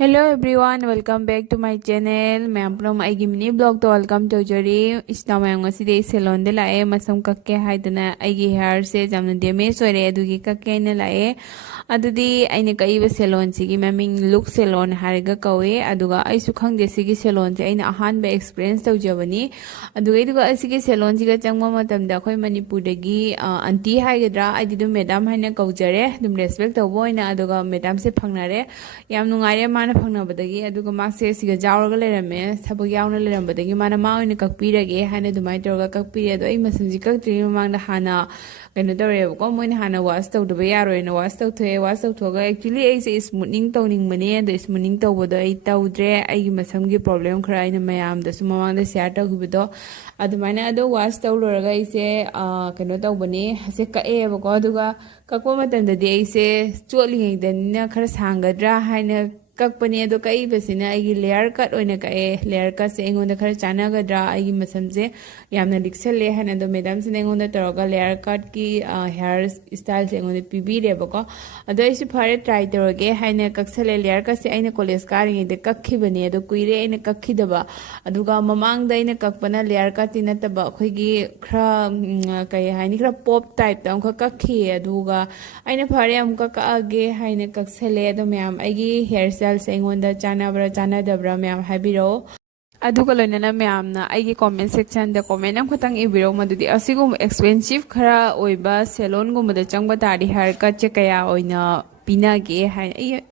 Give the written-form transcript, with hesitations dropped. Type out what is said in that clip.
Hello everyone, welcome back to my channel. मैं from I mini blog तो welcome तौजरी इस्ता मैं ngasi salon de lae masam kakke haidana aigi hair se jamna damage ore adugi kakke na lae adudi aine kai salon sigi maming look salon hariga kawe aduga ai su khangde sigi salon se aina ahan ba experience taujabani aduga iduga sigi salon siga changma matam da khoi manipur dagi aunty haigadra ai didu madam haina kaujare dum respect tawbo ina aduga madam se phangnare yam nungare man फंगनबदगी अदुगा मासे सिगा जावरगा लेरमे थबक यावना लेरमबदगी माना माओइने ककपीरगे हाने दुमाइ तोरगा ककपीरे अदो आई मसमजी ककट्री ममांगदा हाना कनो तोरेबको मोइने हाना wash तौदबा यारोइना wash तौथोगा actually एसे smoothening तौनिंगबने अदो smoothening तौबदो आई तौद्रे आइगी मसमगी problem खरा आइना मयामदसु ममांगदा share तौगिबदो अदुमाइना अदो wash तौलोरगा इसे कनो तौबने हसे कएबको अदुगा ककपा मतंददि एसे चोलिङैदनिना खरा सांगद्रा हाइना ककपने अदो कई बसिना आइगी लेयर कट ओइना कए लेयर कट से एंगोंदा खरा चानागद्रा आइगी मसमजे यामना लिक्सले हाना दो मैडम से एंगोंदा तोरगा लेयर कट की हेयर स्टाइल से एंगोंदा पिबिरेबको अदो इसे फरे ट्राई तोरगे हाइना कक्सले लेयर कट से आइना कॉलेज कारिङैदे कक्खिबने अदो कुइरे आइना कक्खिदबा अदुगा ममांगदा आइना ककपना लेयर कट ति नतबा अखोइगी खरा कई हाइनि खरा पॉप टाइप ता अमखा कक्खि अदुगा आइना फरे अमका कआगे हाइना कक्सले अदो मैम आइगी हेयर स्टाइल से एंगोंदा चानाबरा चानादबरा मैम हाबिरो अदुगा लोइनना मैमना आइगी कमेंट सेक्शन दा कमेंट अम खतंग इबिरो मदुदि असिगुम एक्सपेंसिव खरा ओइबा सैलून गुमदा चंगबा तारि हेयर कट चे कया ओइना पिनागे हाइ